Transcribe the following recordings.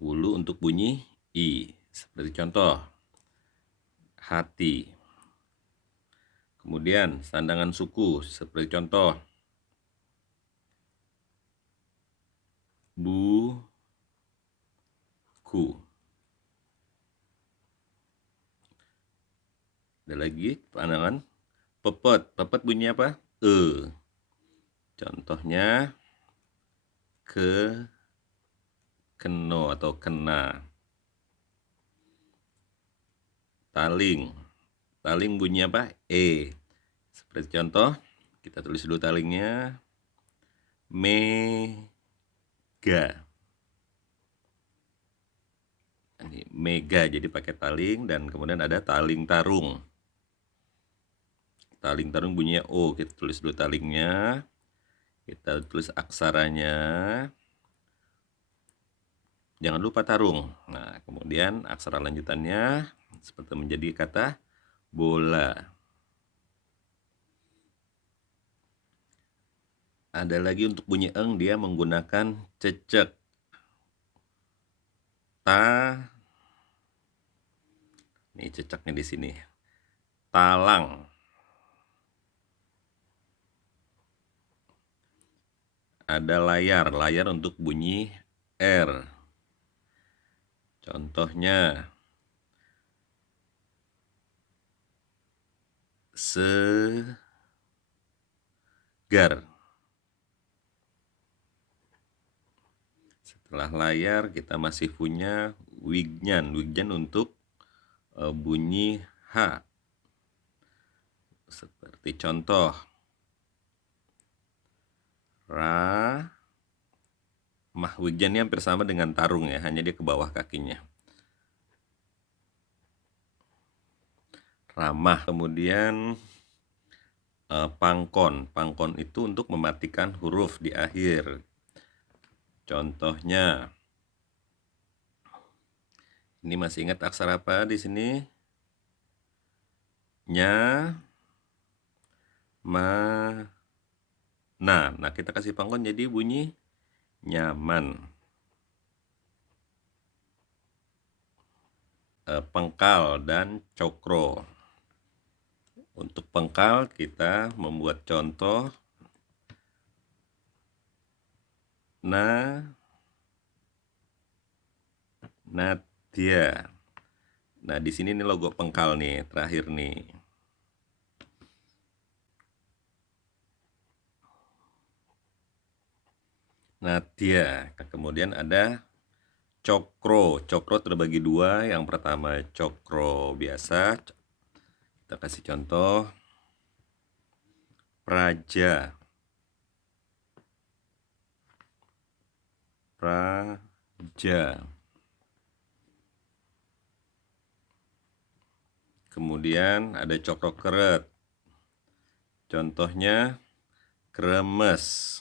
Wulu untuk bunyi I. Seperti contoh, hati. Kemudian sandangan suku seperti contoh, buku. Ada lagi pandangan pepet. Pepet bunyi apa? E. Contohnya keno atau kena. Taling. Taling bunyi apa? E. Seperti contoh, kita tulis dulu talingnya. Mega. Ini mega jadi pakai taling, dan kemudian ada taling tarung. Taling tarung bunyinya O. Kita tulis dulu talingnya. Kita tulis aksaranya. Jangan lupa tarung. Nah, kemudian aksara lanjutannya seperti menjadi kata bola. Ada lagi untuk bunyi eng, dia menggunakan cecek. Ini ceceknya di sini. Talang. Ada layar. Layar untuk bunyi R. Contohnya segar. Setelah layar kita masih punya wigjan. Wigjan untuk bunyi H. Seperti contoh, ramah. Wigjan ini hampir sama dengan tarung ya, hanya dia ke bawah kakinya. Ramah. Kemudian pangkon. Pangkon itu untuk mematikan huruf di akhir. Contohnya, ini masih ingat aksara apa di sini? Nah, kita kasih pangkon jadi bunyi nyaman. Pengkal dan cokro. Untuk pengkal kita membuat contoh Nadia. Nah, di sini nih logo pengkal nih, terakhir nih. Nadia. Kemudian ada cokro. Cokro terbagi dua. Yang pertama cokro biasa. Kita kasih contoh. Praja. Kemudian ada cokro keret. Contohnya kremes.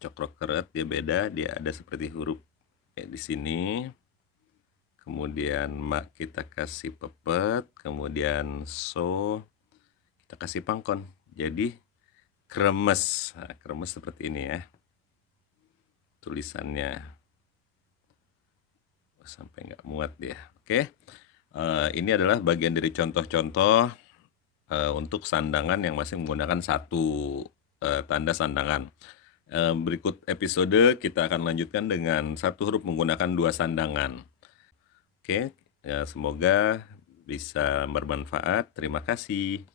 Cokro keret dia beda, dia ada seperti huruf kayak di sini. Kemudian kita kasih pepet, kemudian kita kasih pangkon. Jadi kremes. Nah, kremes seperti ini ya tulisannya. Sampai nggak muat dia. Oke. Ini adalah bagian dari contoh-contoh untuk sandangan yang masih menggunakan satu tanda sandangan. Berikut episode kita akan lanjutkan dengan satu huruf menggunakan dua sandangan. Oke, semoga bisa bermanfaat. Terima kasih.